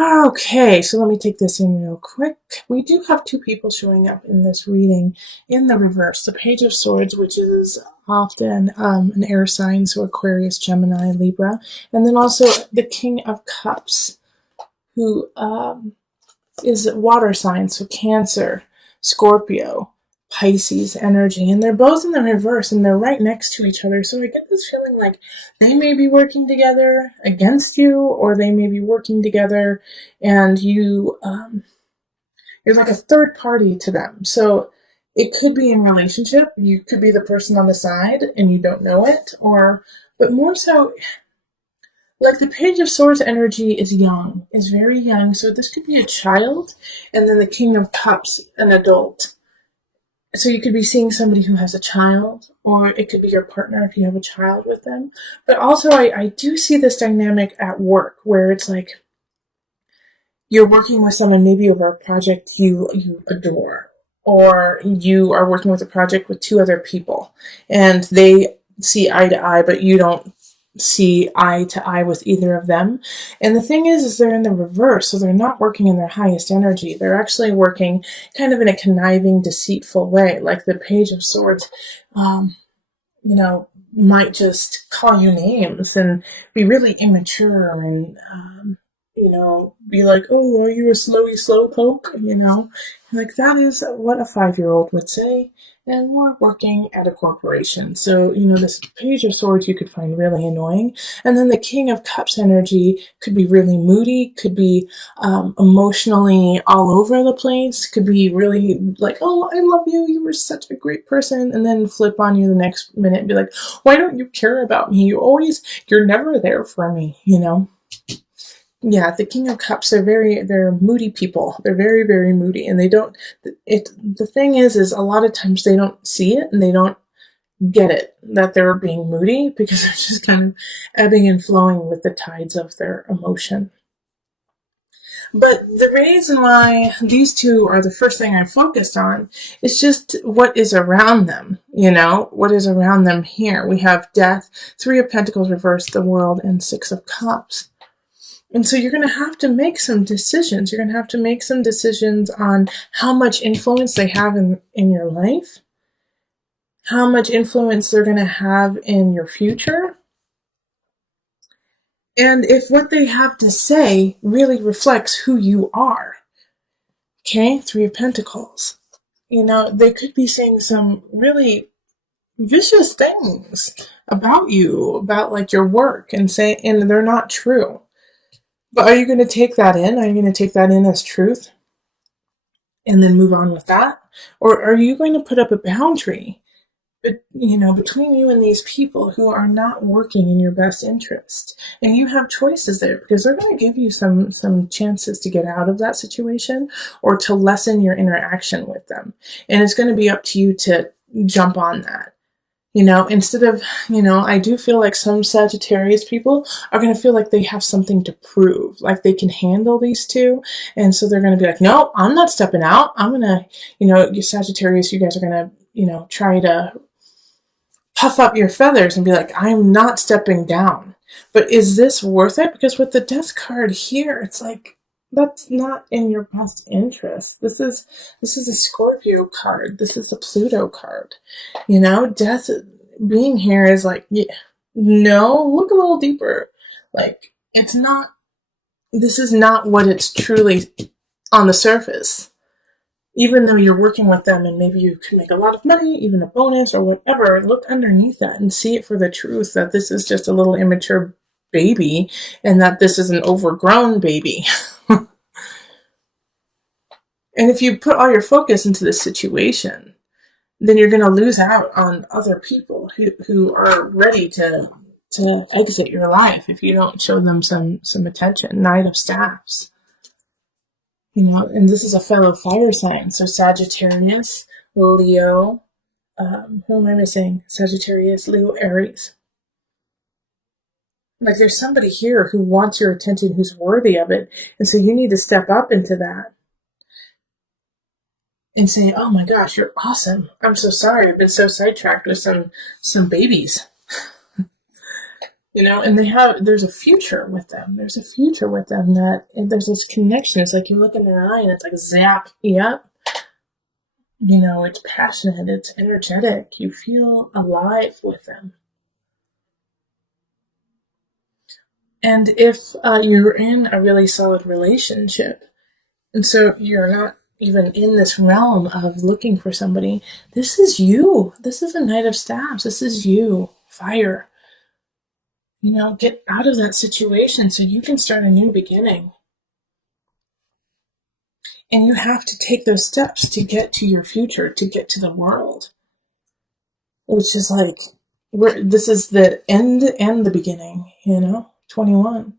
Okay, so let me take this in real quick. We do have two people showing up in this reading in the reverse. The Page of Swords, which is often an air sign, so Aquarius, Gemini, Libra, and then also the King of Cups, who is water sign, so Cancer, Scorpio, Pisces energy, and they're both in the reverse and they're right next to each other. So I get this feeling like they may be working together against you, or they may be working together and you're like a third party to them. So it could be in relationship. You could be the person on the side and you don't know it, or but more so like the Page of Swords energy is young, is very young. So this could be a child, and then the King of Cups, an adult. So you could be seeing somebody who has a child, or it could be your partner if you have a child with them. But also, I do see this dynamic at work where it's like you're working with someone maybe over a project you adore, or you are working with a project with two other people, and they see eye to eye, but you don't see eye to eye with either of them. And the thing is they're in the reverse, so they're not working in their highest energy. They're actually working kind of in a conniving, deceitful way. Like the Page of Swords, might just call you names and be really immature and, be like, oh, are you a slowy slowpoke? Like that is what a 5-year-old would say. And we're working at a corporation. So, this Page of Swords you could find really annoying. And then the King of Cups energy could be really moody, could be emotionally all over the place, could be really like, oh, I love you, you were such a great person, and then flip on you the next minute and be like, why don't you care about me? You're never there for me. Yeah, the King of Cups, they're moody people. They're very, very moody. And the thing is a lot of times they don't see it and they don't get it that they're being moody because they're just kind of ebbing and flowing with the tides of their emotion. But the reason why these two are the first thing I focused on is just what is around them, what is around them here. We have Death, Three of Pentacles reversed, the World, and Six of Cups. And so you're going to have to make some decisions. You're going to have to make some decisions on how much influence they have in your life, how much influence they're going to have in your future, and if what they have to say really reflects who you are. Okay, Three of Pentacles. They could be saying some really vicious things about you, about like your work, and they're not true. But are you going to take that in? Are you going to take that in as truth and then move on with that? Or are you going to put up a boundary, between you and these people who are not working in your best interest? And you have choices there because they're going to give you some chances to get out of that situation or to lessen your interaction with them. And it's going to be up to you to jump on that. Instead of, I do feel like some Sagittarius people are going to feel like they have something to prove, like they can handle these two. And so they're going to be like, no, I'm not stepping out. I'm going to, you Sagittarius, you guys are going to, try to puff up your feathers and be like, I'm not stepping down. But is this worth it? Because with the Death card here, it's like, that's not in your best interest. This is a Scorpio card. This is a Pluto card. Death being here is like, yeah, no, look a little deeper. Like, this is not what it's truly on the surface. Even though you're working with them and maybe you can make a lot of money, even a bonus or whatever, look underneath that and see it for the truth that this is just a little immature baby and that this is an overgrown baby. And if you put all your focus into this situation, then you're going to lose out on other people who are ready to exit your life if you don't show them some attention. Knight of Staffs. And this is a fellow fire sign. So Sagittarius, Leo, who am I missing? Sagittarius, Leo, Aries. Like there's somebody here who wants your attention, who's worthy of it. And so you need to step up into that. And say, oh my gosh, you're awesome. I'm so sorry. I've been so sidetracked with some babies. And there's a future with them. There's a future with them and there's this connection. It's like you look in their eye and it's like zap, yep. It's passionate, it's energetic. You feel alive with them. And if you're in a really solid relationship, and so you're not even in this realm of looking for somebody, this is you. This is a Knight of Staves. This is you. Fire. Get out of that situation so you can start a new beginning. And you have to take those steps to get to your future, to get to the world. Which is like, this is the end and the beginning, 21.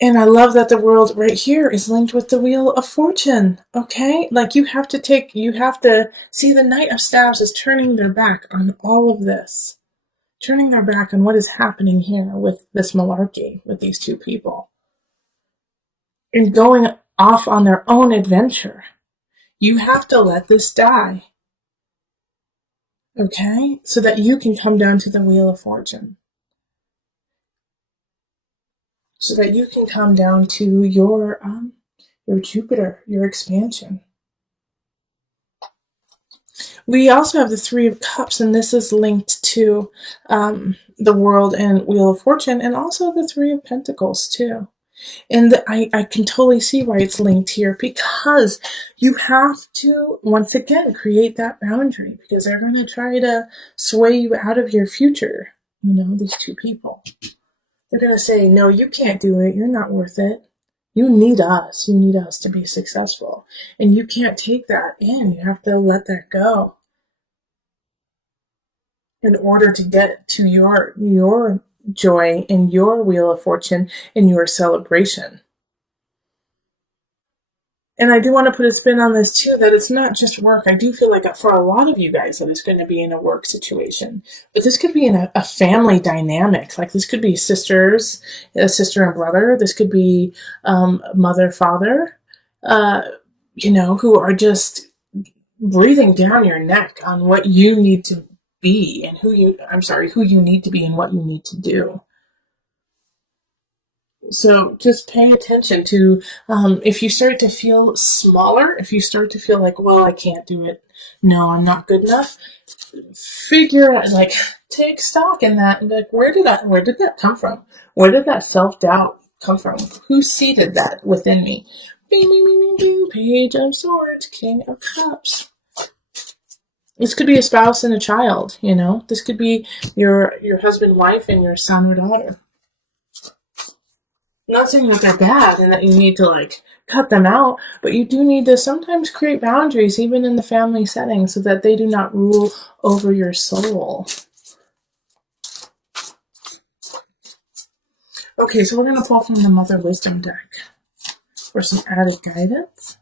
And I love that the world right here is linked with the Wheel of Fortune, okay? Like you have to see the Knight of Staves is turning their back on all of this. Turning their back on what is happening here with this malarkey, with these two people. And going off on their own adventure. You have to let this die. Okay? So that you can come down to the Wheel of Fortune. So that you can come down to your Jupiter, your expansion. We also have the Three of Cups, and this is linked to the World and Wheel of Fortune, and also the Three of Pentacles, too. And I can totally see why it's linked here, because you have to, once again, create that boundary, because they're going to try to sway you out of your future, these two people. They're going to say, no, you can't do it. You're not worth it. You need us. You need us to be successful. And you can't take that in. You have to let that go in order to get to your joy and your Wheel of Fortune and your celebration. And I do want to put a spin on this too, that it's not just work. I do feel like for a lot of you guys that it's going to be in a work situation. But this could be in a family dynamic. Like this could be sisters, a sister and brother. This could be mother, father, who are just breathing down your neck on what you need to be and who you need to be and what you need to do. So just pay attention to if you start to feel smaller, if you start to feel like, well, I can't do it. No, I'm not good enough. Figure out, take stock in that and where did that come from? Where did that self-doubt come from? Who seeded that within me? Bing, bing, bing, bing, bing. Page of Swords, King of Cups. This could be a spouse and a child, This could be your husband, wife, and your son or daughter. I'm not saying that they're bad and that you need to cut them out, but you do need to sometimes create boundaries even in the family setting so that they do not rule over your soul. Okay, so we're going to pull from the Mother Wisdom deck for some added guidance.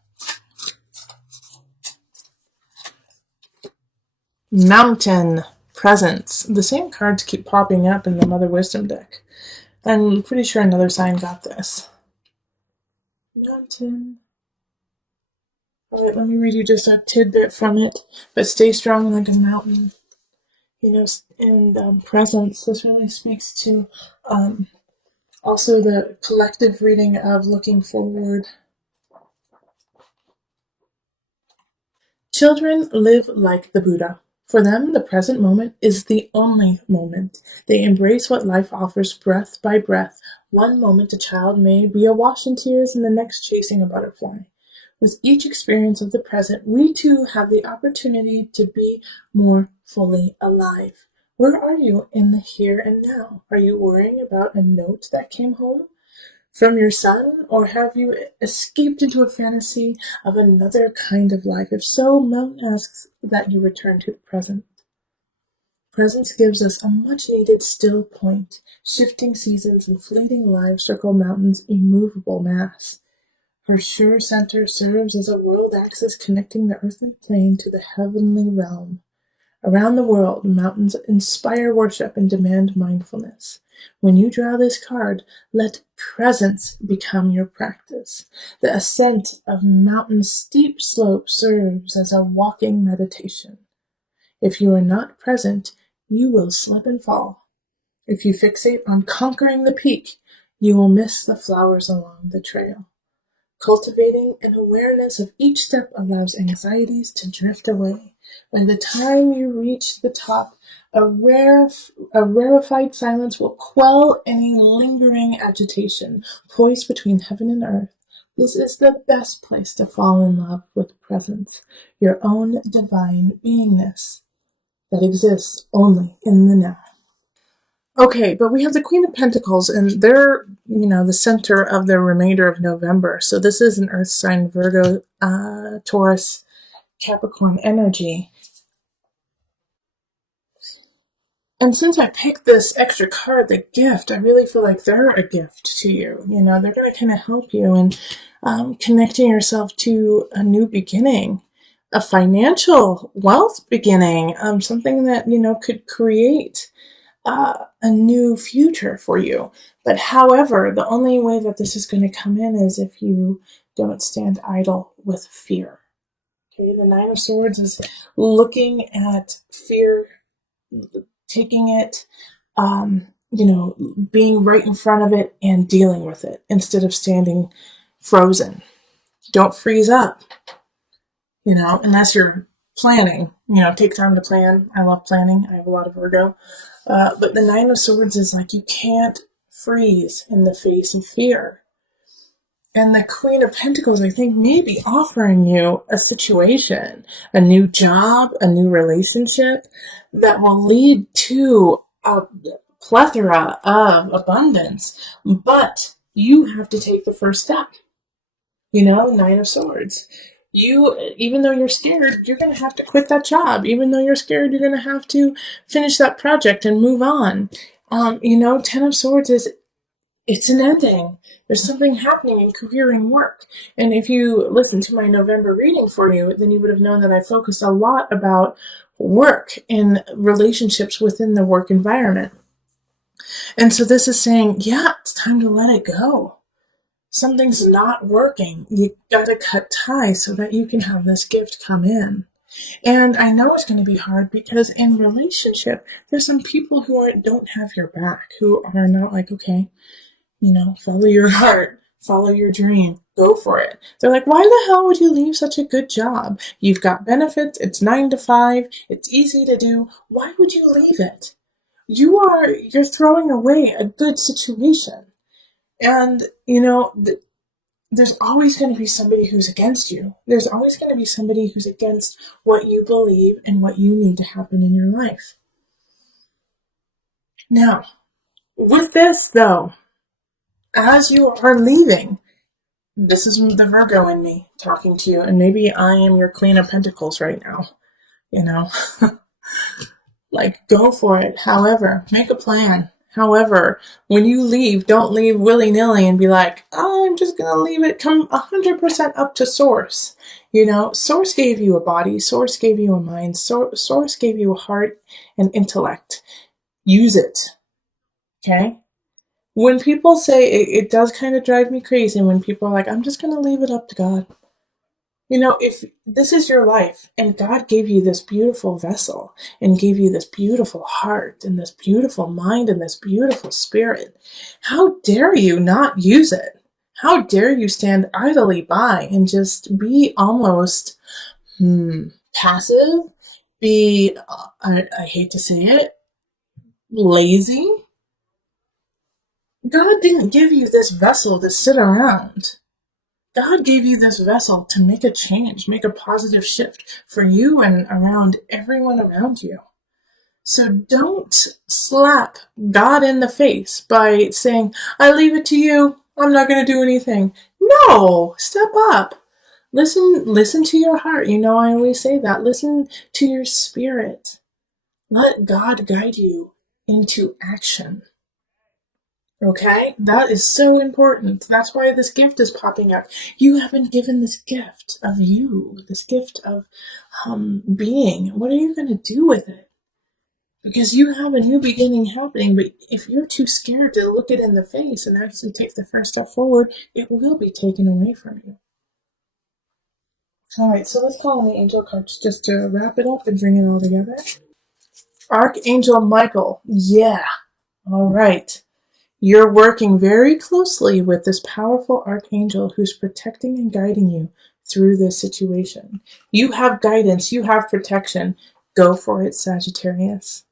Mountain Presence. The same cards keep popping up in the Mother Wisdom deck. I'm pretty sure another sign got this. Mountain. Alright, let me read you just a tidbit from it. But stay strong like a mountain. And presence. This really speaks to also the collective reading of looking forward. Children live like the Buddha. For them, the present moment is the only moment. They embrace what life offers breath by breath. One moment a child may be awash in tears and the next chasing a butterfly. With each experience of the present, we too have the opportunity to be more fully alive. Where are you in the here and now? Are you worrying about a note that came home from your son, or have you escaped into a fantasy of another kind of life? If so, Mountain asks that you return to the present. Presence gives us a much-needed still point. Shifting seasons and fleeting lives circle Mountain's immovable mass. Her sure center serves as a world axis connecting the earthly plane to the heavenly realm. Around the world, mountains inspire worship and demand mindfulness. When you draw this card, let presence become your practice. The ascent of Mountain's steep slope serves as a walking meditation. If you are not present, you will slip and fall. If you fixate on conquering the peak, you will miss the flowers along the trail. Cultivating an awareness of each step allows anxieties to drift away. By the time you reach the top, a rarefied silence will quell any lingering agitation. Poised between heaven and earth, this is the best place to fall in love with presence, your own divine beingness that exists only in the now. Okay, but we have the Queen of Pentacles, and they're, the center of the remainder of November. So this is an Earth sign, Virgo, Taurus, Capricorn energy. And since I picked this extra card, the gift, I really feel like they're a gift to you. They're going to kind of help you in connecting yourself to a new beginning, a financial wealth beginning, something that, could create a new future for you. But however, the only way that this is going to come in is if you don't stand idle with fear. Okay, the Nine of Swords is looking at fear, taking it, being right in front of it and dealing with it instead of standing frozen. Don't freeze up, unless you're planning. Take time to plan. I love planning. I have a lot of Virgo. But the Nine of Swords is like you can't freeze in the face of fear. And the Queen of Pentacles, I think, may be offering you a situation, a new job, a new relationship that will lead to a plethora of abundance. But you have to take the first step. Nine of Swords. Even though you're scared, you're going to have to quit that job. Even though you're scared, you're going to have to finish that project and move on. Ten of Swords it's an ending. There's something happening in career work. And if you listen to my November reading for you, then you would have known that I focused a lot about work and relationships within the work environment. And so this is saying, yeah, it's time to let it go. Something's not working. You gotta cut ties so that you can have this gift come in. And I know it's going to be hard because in relationship, there's some people who don't have your back, who are not like, okay, follow your heart, follow your dream, go for it. They're like, why the hell would you leave such a good job? You've got benefits. It's 9 to 5. It's easy to do. Why would you leave it? You're throwing away a good situation. And, there's always going to be somebody who's against you. There's always going to be somebody who's against what you believe and what you need to happen in your life. Now, with this, though, as you are leaving, this is the Virgo in me talking to you, and maybe I am your Queen of Pentacles right now, like, go for it. However, make a plan. However, when you leave, don't leave willy-nilly and be like, oh, I'm just going to leave it. Come 100% up to Source. Source gave you a body. Source gave you a mind. Source gave you a heart and intellect. Use it. Okay? When people say, it does kind of drive me crazy when people are like, I'm just going to leave it up to God. If this is your life and God gave you this beautiful vessel and gave you this beautiful heart and this beautiful mind and this beautiful spirit, how dare you not use it? How dare you stand idly by and just be almost passive, be, I hate to say it, lazy? God didn't give you this vessel to sit around. God gave you this vessel to make a change, make a positive shift for you and around everyone around you. So don't slap God in the face by saying, I leave it to you. I'm not going to do anything. No, step up. Listen to your heart. I always say that. Listen to your spirit. Let God guide you into action. Okay? That is so important. That's why this gift is popping up. You have been given this gift of you, this gift of being. What are you going to do with it? Because you have a new beginning happening, but if you're too scared to look it in the face and actually take the first step forward, it will be taken away from you. Alright, so let's call on the angel cards just to wrap it up and bring it all together. Archangel Michael. Yeah. Alright. You're working very closely with this powerful archangel who's protecting and guiding you through this situation. You have guidance, you have protection. Go for it, Sagittarius.